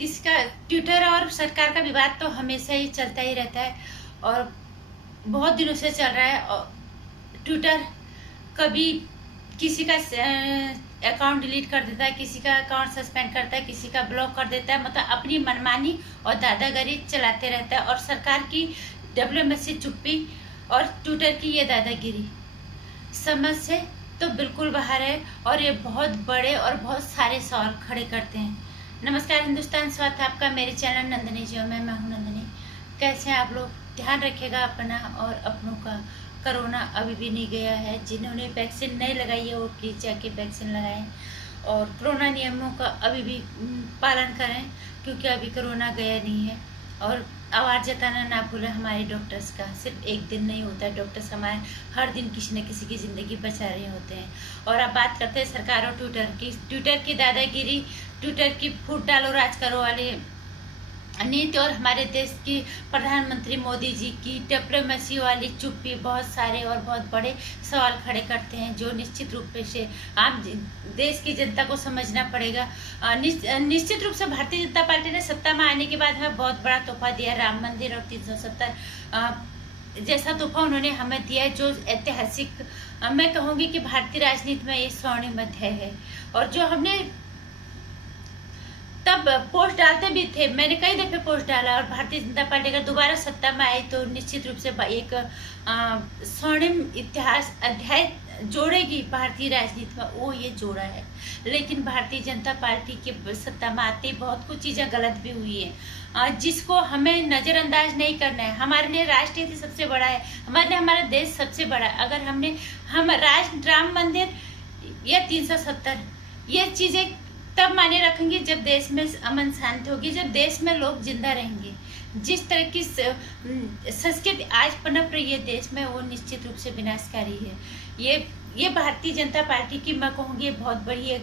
किसका ट्विटर और सरकार का विवाद तो हमेशा ही चलता ही रहता है और बहुत दिनों से चल रहा है। और ट्विटर कभी किसी का अकाउंट डिलीट कर देता है, किसी का अकाउंट सस्पेंड करता है, किसी का ब्लॉक कर देता है। मतलब अपनी मनमानी और दादागिरी चलाते रहता है। और सरकार की डिप्लोमेसी चुप्पी और ट्विटर की ये दादागिरी समझ से तो बिल्कुल बाहर है और ये बहुत बड़े और बहुत सारे सवाल खड़े करते हैं। नमस्कार हिंदुस्तान, स्वागत है आपका मेरे चैनल नंदिनी जियो में। मैं हूं नंदिनी। कैसे हैं आप लोग? ध्यान रखिएगा अपना और अपनों का। कोरोना अभी भी नहीं गया है। जिन्होंने वैक्सीन नहीं लगाई है वो प्लीज़ जाके वैक्सीन लगाएं और कोरोना नियमों का अभी भी पालन करें, क्योंकि अभी कोरोना गया नहीं है। और आवाज़ जताना ना भूलें हमारे डॉक्टर्स का। सिर्फ एक दिन नहीं होता है, डॉक्टर्स हमारे हर दिन किसी न किसी की ज़िंदगी बचा रहे होते हैं। और अब बात करते हैं सरकार और ट्विटर की दादागिरी, ट्विटर की फूट डालो राज करो वाली नीति और हमारे देश की प्रधानमंत्री मोदी जी की डिप्लोमेसी वाली चुप्पी बहुत सारे और बहुत बड़े सवाल खड़े करते हैं, जो निश्चित रूप से आम देश की जनता को समझना पड़ेगा। निश्चित रूप से भारतीय जनता पार्टी ने सत्ता में आने के बाद हमें बहुत बड़ा तोहफा दिया। राम मंदिर और 370 जैसा तोहफा उन्होंने हमें दिया है, जो ऐतिहासिक मैं कहूँगी कि भारतीय राजनीति में ये स्वर्णिम अध्याय है। और जो हमने तब पोस्ट डालते भी थे, मैंने कई दफे पोस्ट डाला। और भारतीय जनता पार्टी अगर दोबारा सत्ता में आई तो निश्चित रूप से एक स्वर्णिम इतिहास अध्याय जोड़ेगी भारतीय राजनीति में, वो ये जोड़ा है। लेकिन भारतीय जनता पार्टी के सत्ता में आते ही बहुत कुछ चीज़ें गलत भी हुई है, जिसको हमें नज़रअंदाज नहीं करना है। हमारे लिए राष्ट्र हित सबसे बड़ा है, हमारे लिए हमारा देश सबसे बड़ा है। अगर हम राम मंदिर या 370 ये चीज़ें तब माने रखेंगे जब देश में अमन शांति होगी, जब देश में लोग जिंदा रहेंगे। जिस तरह की संस्कृति आज पनप रही है देश में, वो निश्चित रूप से विनाशकारी है। ये भारतीय जनता पार्टी की मैं कहूँगी बहुत बड़ी है।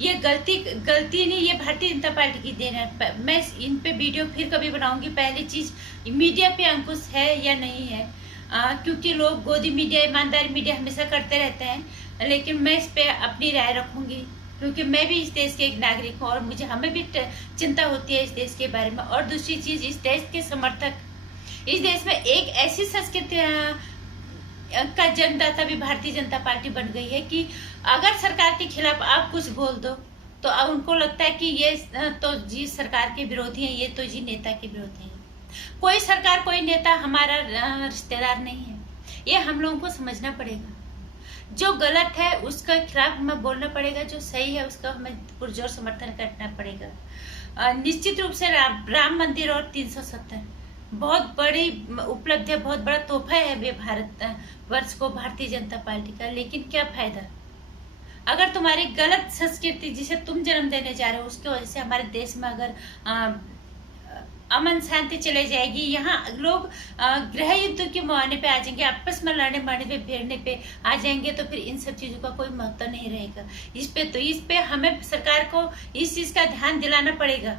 ये गलती नहीं, ये भारतीय जनता पार्टी की देन है। मैं इन पे वीडियो फिर कभी बनाऊंगी। पहली चीज, मीडिया पे अंकुश है या नहीं है, क्योंकि लोग गोदी मीडिया, ईमानदारी मीडिया हमेशा करते रहते हैं। लेकिन मैं इस पे अपनी राय रखूंगी, क्योंकि मैं भी इस देश के एक नागरिक हूँ और हमें भी चिंता होती है इस देश के बारे में। और दूसरी चीज, इस देश के समर्थक, इस देश में एक ऐसी संस्कृति का जन्मदाता भी भारतीय जनता पार्टी बन गई है कि अगर सरकार के खिलाफ आप कुछ बोल दो तो अब उनको लगता है कि ये तो जी सरकार के विरोधी हैं, ये तो जी नेता के विरोधी हैं। कोई सरकार, कोई नेता हमारा रिश्तेदार नहीं है। ये हम लोगों को समझना पड़ेगा। जो गलत है उसका खिलाफ हमें बोलना पड़ेगा, जो सही है उसका हमें पुरजोर समर्थन करना पड़ेगा। निश्चित रूप से राम मंदिर और 370 बहुत बड़ी उपलब्धि है, बहुत बड़ा तोहफा है भारत वर्ष को, भारतीय जनता पार्टी का। लेकिन क्या फायदा अगर तुम्हारी गलत संस्कृति जिसे तुम जन्म देने जा रहे हो उसकी वजह से हमारे देश में अगर अमन शांति चले जाएगी। यहाँ लोग गृह युद्ध के मुहाने पे आ जाएंगे, आपस में लड़ने मरने पे भिड़ने पे आ जाएंगे, तो फिर इन सब चीजों का कोई महत्व नहीं रहेगा। इस पे हमें सरकार को इस चीज का ध्यान दिलाना पड़ेगा,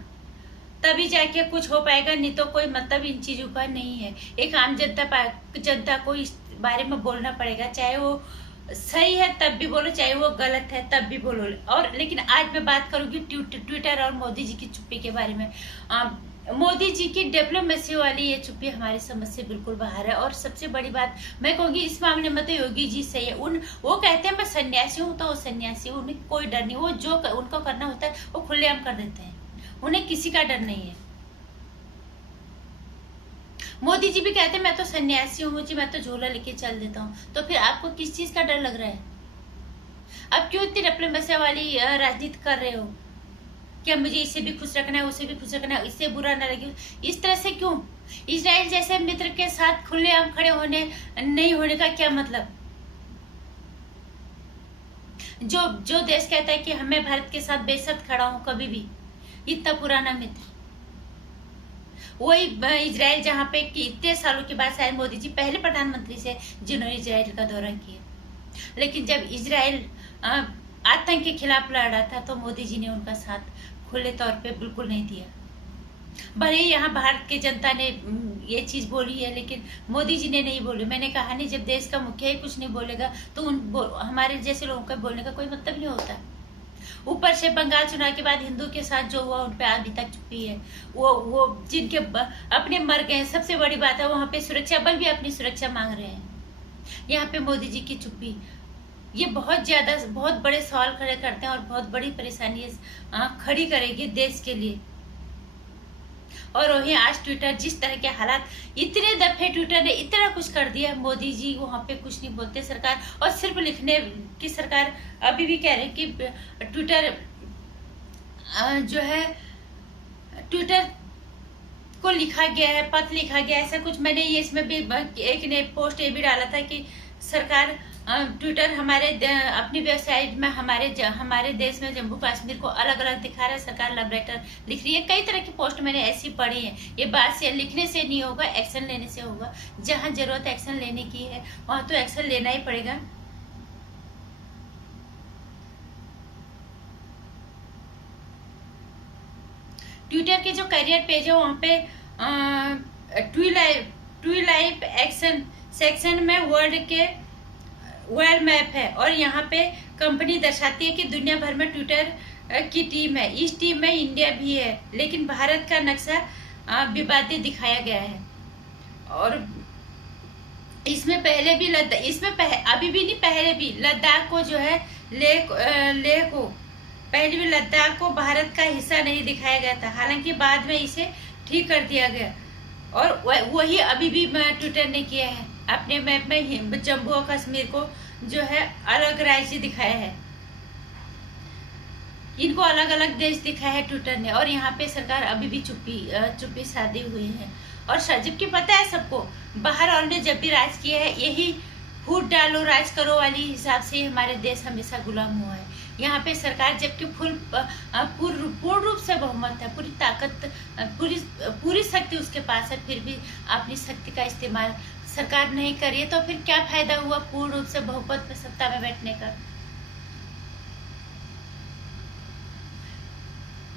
तभी जाके कुछ हो पाएगा। नहीं तो कोई मतलब इन चीजों का नहीं है। एक आम जनता को इस बारे में बोलना पड़ेगा, चाहे वो सही है तब भी बोलो, चाहे वो गलत है तब भी बोलो। और लेकिन आज मैं बात करूंगी ट्विटर और मोदी जी की चुप्पी के बारे में। मोदी जी की डिप्लोमेसी वाली ये चुप्पी हमारी समझ से बिल्कुल बाहर है। और सबसे बड़ी बात मैं कहूँगी इस मामले में तो योगी जी सही है। वो कहते हैं मैं सन्यासी हूँ तो वो सन्यासी, उन्हें कोई डर नहीं। वो जो उनको करना होता है वो खुलेआम कर देते हैं, उन्हें किसी का डर नहीं है। मोदी जी भी कहते हैं मैं तो सन्यासी हूँ जी, मैं तो झोला लेके चल देता हूँ। तो फिर आपको किस चीज का डर लग रहा है? अब क्यों इतनी डिप्लोमेसी वाली राजनीति कर रहे हो? क्या मुझे इसे भी खुश रखना है, उसे भी खुश रखना है, इससे बुरा ना लगे, इस तरह से क्यों? इजराइल जैसे मित्र के साथ खुलेआम खड़े होने नहीं होने का क्या मतलब? जो देश कहता है कि हमें भारत के साथ बेशर्त खड़ा हूं कभी भी, इतना पुराना मित्र, वही इजराइल जहाँ पे कि इतने सालों के बाद शायद मोदी जी पहले प्रधानमंत्री से जिन्होंने इजराइल का दौरा किया। लेकिन जब इजराइल आतंक के खिलाफ लड़ रहा था तो मोदी जी ने उनका साथ खुले तौर पे बिल्कुल नहीं दिया। भले ही यहाँ भारत की जनता ने ये चीज बोली है, लेकिन मोदी जी ने नहीं बोली। मैंने कहा नहीं, जब देश का मुखिया ही कुछ नहीं बोलेगा तो हमारे जैसे लोगों का बोलने का कोई मतलब नहीं होता। ऊपर से बंगाल चुनाव के बाद हिंदू के साथ जो हुआ उन पे अभी तक चुप्पी है। वो जिनके अपने मर गए, सबसे बड़ी बात है वहां पे सुरक्षा बल भी अपनी सुरक्षा मांग रहे हैं। यहाँ पे मोदी जी की चुप्पी, ये बहुत बड़े सवाल खड़े करते हैं और बहुत बड़ी परेशानी खड़ी करेगी देश के लिए। और वही आज ट्विटर जिस तरह के हालात, इतने दफे ट्विटर ने इतना कुछ कर दिया, मोदी जी वहां पे कुछ नहीं बोलते सरकार, और सिर्फ लिखने की सरकार अभी भी कह रहे कि ट्विटर जो है ट्विटर को लिखा गया है, पत्र लिखा गया है, ऐसा कुछ। मैंने ये इसमें भी एक ने पोस्ट ये भी डाला था कि सरकार ट्विटर हमारे अपनी वेबसाइट में हमारे देश में जम्मू कश्मीर को अलग अलग दिखा रहा है, सरकार लव लेटर लिख रही है। कई तरह की पोस्ट मैंने ऐसी पढ़ी है। ये बात से लिखने से नहीं होगा, एक्शन लेने से होगा। जहां जरूरत एक्शन लेने की है वहां तो एक्शन लेना ही पड़ेगा। ट्विटर के जो करियर पेज है वहाँ पे ट्वी लाइव एक्शन सेक्शन में वर्ल्ड मैप है, और यहाँ पे कंपनी दर्शाती है कि दुनिया भर में ट्विटर की टीम है। इस टीम में इंडिया भी है, लेकिन भारत का नक्शा विवादित दिखाया गया है। और इसमें पहले भी अभी भी नहीं, पहले भी लद्दाख को जो है लेह को पहले भी लद्दाख को भारत का हिस्सा नहीं दिखाया गया था, हालांकि बाद में इसे ठीक कर दिया गया। और वही अभी भी ट्विटर ने किया है, अपने मैप में जम्मू और कश्मीर को जो है अलग राज्य दिखाया है, इनको अलग अलग देश दिखाया है ट्विटर ने। और यहाँ पे सरकार अभी भी चुप्पी साधी हुई है। और जबकि पता है सबको, बाहर और ने जब भी राज किया है यही फूट डालो राज करो वाली हिसाब से हमारे देश हमेशा गुलाम हुआ है। यहाँ पे सरकार जबकि पूर्ण रूप से बहुमत है, पूरी ताकत, पूरी शक्ति उसके पास है, फिर भी अपनी शक्ति का इस्तेमाल सरकार नहीं कर रही है, तो फिर क्या फायदा हुआ पूर्ण रूप से बहुमत में सत्ता में बैठने का।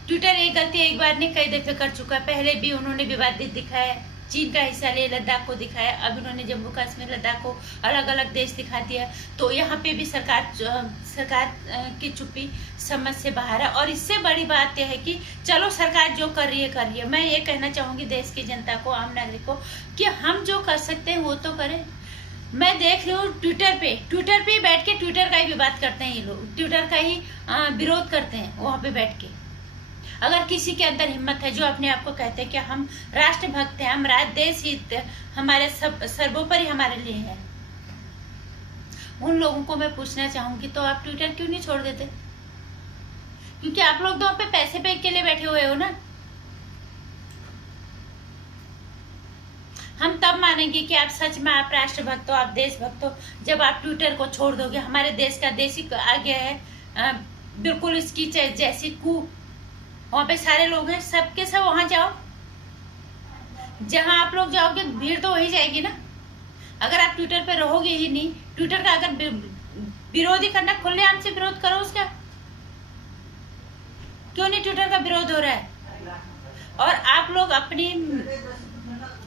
ट्विटर एक गलती एक बार नहीं कई दफे कर चुका है। पहले भी उन्होंने विवादित दिखाया, चीन का हिस्सा ले लद्दाख को दिखाया, अब उन्होंने जम्मू कश्मीर लद्दाख को अलग अलग देश दिखा दिया। तो यहाँ पे भी सरकार की चुप्पी समझ से बाहर है। और इससे बड़ी बात यह है कि चलो सरकार जो कर रही है। मैं ये कहना चाहूंगी देश की जनता को, आम नागरिक को, कि हम जो कर सकते हैं वो तो करें। मैं देख रही हूँ ट्विटर पे बैठ के ट्विटर का ही विवाद करते हैं ये लोग, ट्विटर का ही विरोध करते हैं वहां पे बैठ के। अगर किसी के अंदर हिम्मत है, जो अपने आप को कहते हैं कि हम राष्ट्रभक्त हैं, हम देश हित हमारे सर्वोपरि हमारे लिए है, उन लोगों को मैं पूछना चाहूंगी तो आप ट्विटर क्यों नहीं छोड़ देते? क्योंकि आप लोग तो पे पैसे पे के लिए बैठे हुए हो ना। हम तब मानेंगे कि आप सच में आप राष्ट्रभक्त हो, आप देशभक्त हो, जब आप ट्विटर को छोड़ दोगे। हमारे देश का देशी आ गया है बिल्कुल इसकी जैसी कू। वहां पे सारे लोग हैं, सबके सब वहां जाओ, जहां आप लोग जाओगे भीड़ तो वही जाएगी ना। अगर आप ट्विटर पे रहोगे ही नहीं, ट्विटर का अगर विरोधी करना, खुलेआम से विरोध करो उसका। क्यों नहीं ट्विटर का विरोध हो रहा है? और आप लोग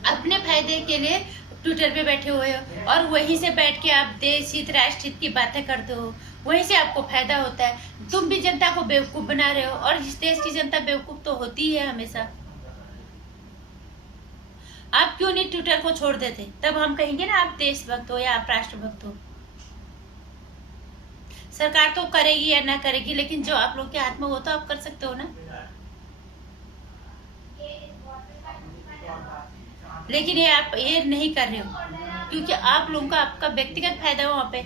अपने फायदे के लिए ट्विटर पे बैठे हुए हो, और वहीं से बैठ के आप देश हित राष्ट्र हित की बातें करते हो, वहीं से आपको फायदा होता है। तुम भी जनता को बेवकूफ बना रहे हो, और इस देश की जनता बेवकूफ तो होती है हमेशा। आप क्यों नहीं ट्विटर को छोड़ देते? तब हम कहेंगे ना आप देशभक्त हो या आप राष्ट्रभक्त हो। सरकार तो करेगी या ना करेगी, लेकिन जो आप लोग के हाथ में वो तो आप कर सकते हो ना। लेकिन ये आप ये नहीं कर रहे हो, क्योंकि आप लोगों का आपका व्यक्तिगत फायदा है वहां पे।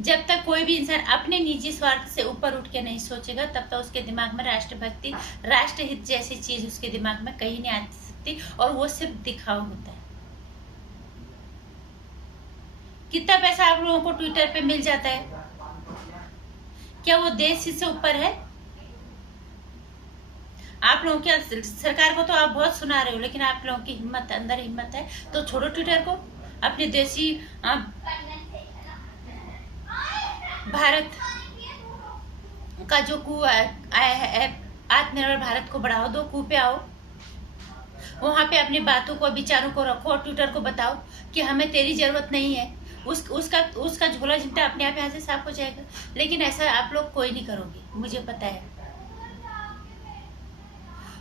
जब तक कोई भी इंसान अपने निजी स्वार्थ से ऊपर उठ के नहीं सोचेगा, तब तक उसके दिमाग में राष्ट्रभक्ति, राष्ट्रहित जैसी चीज उसके दिमाग में कहीं नहीं आ सकती, और वो सिर्फ दिखावा होता है। कितना पैसा आप लोगों को ट्विटर पे मिल जाता है? क्या वो देश से ऊपर है? आप लोगों की सरकार को तो आप बहुत सुना रहे हो, लेकिन आप लोगों की हिम्मत, अंदर हिम्मत है तो छोड़ो ट्विटर को। अपने देशी भारत का जो कू आया है, आत्मनिर्भर भारत को बढ़ाओ दो, कू पे आओ, वहां पे अपनी बातों को, विचारों को रखो, और ट्विटर को बताओ कि हमें तेरी जरूरत नहीं है, उसका झोला चिमटा अपने आप यहाँ से साफ हो जाएगा। लेकिन ऐसा आप लोग कोई नहीं करोगे, मुझे पता है।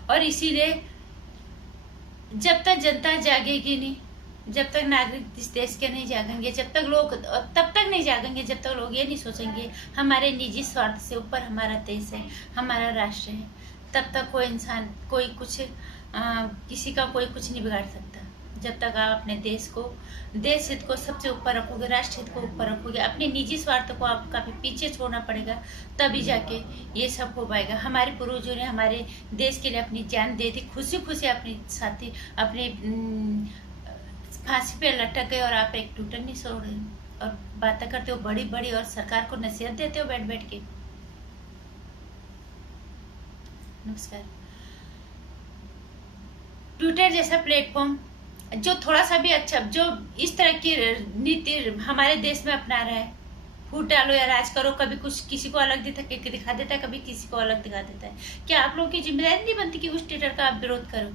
और इसीलिए जब तक जनता जागेगी नहीं, जब तक नागरिक इस देश के नहीं जागेंगे, जब तक लोग तब तक नहीं जागेंगे जब तक लोग ये नहीं सोचेंगे हमारे निजी स्वार्थ से ऊपर हमारा देश है, हमारा राष्ट्र है, तब तक कोई इंसान कोई कुछ किसी का कोई कुछ नहीं बिगाड़ सकता। जब तक आप अपने देश हित को सबसे ऊपर रखोगे, राष्ट्र हित को ऊपर रखोगे, अपने निजी स्वार्थ को आपका पीछे छोड़ना पड़ेगा, तभी जाके ये सब हो पाएगा। हमारे पूर्वजों ने हमारे देश के लिए अपनी जान दे दी, खुशी खुशी अपनी साथी अपने फांसी पे लटक गए, और आप एक टूटन नहीं सो रहे और बातें करते हो बड़ी बड़ी, और सरकार को नसीहत देते हो बैठ बैठ के। नमस्कार। ट्विटर जैसा प्लेटफॉर्म जो थोड़ा सा भी अच्छा, जो इस तरह की नीति हमारे देश में अपना रहा है, फूट डालो या राज करो, कभी कुछ किसी को अलग दिखा देता है, कभी किसी को अलग दिखा देता है। क्या आप लोगों की जिम्मेदारी नहीं बनती कि उस ट्विटर का आप विरोध करो?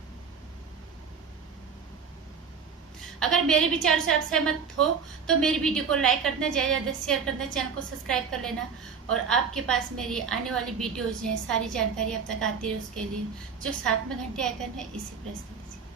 अगर मेरे विचारों से आप सहमत हो तो मेरी वीडियो को लाइक करना, ज़्यादा शेयर करना, चैनल को सब्सक्राइब कर लेना, और आपके पास मेरी आने वाली वीडियोज हैं, सारी जानकारी अब तक आती है, उसके लिए जो साथ में घंटे आइकन है इसे प्रेस कर लीजिए।